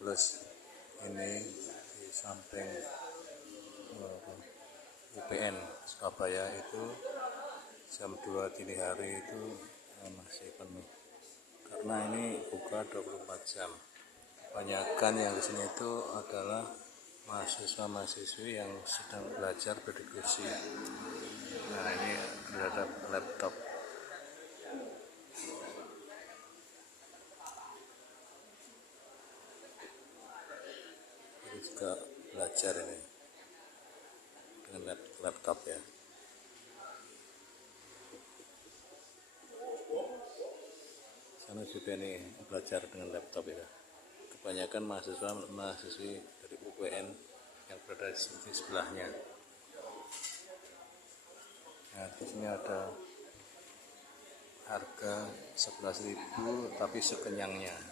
Plus ini di samping UPN Surabaya itu jam 2 dini hari itu masih penuh karena ini buka 24 jam. Kebanyakan yang di sini itu adalah mahasiswa-mahasiswi yang sedang belajar berdiskusi. Nah, ini ada laptop. Ini juga belajar ini dengan laptop ya. Sana juga nih belajar dengan laptop ya. Kebanyakan mahasiswi dari UPN yang berada di sebelahnya. Nah, di sini ada harga 11.000 tapi sekenyangnya.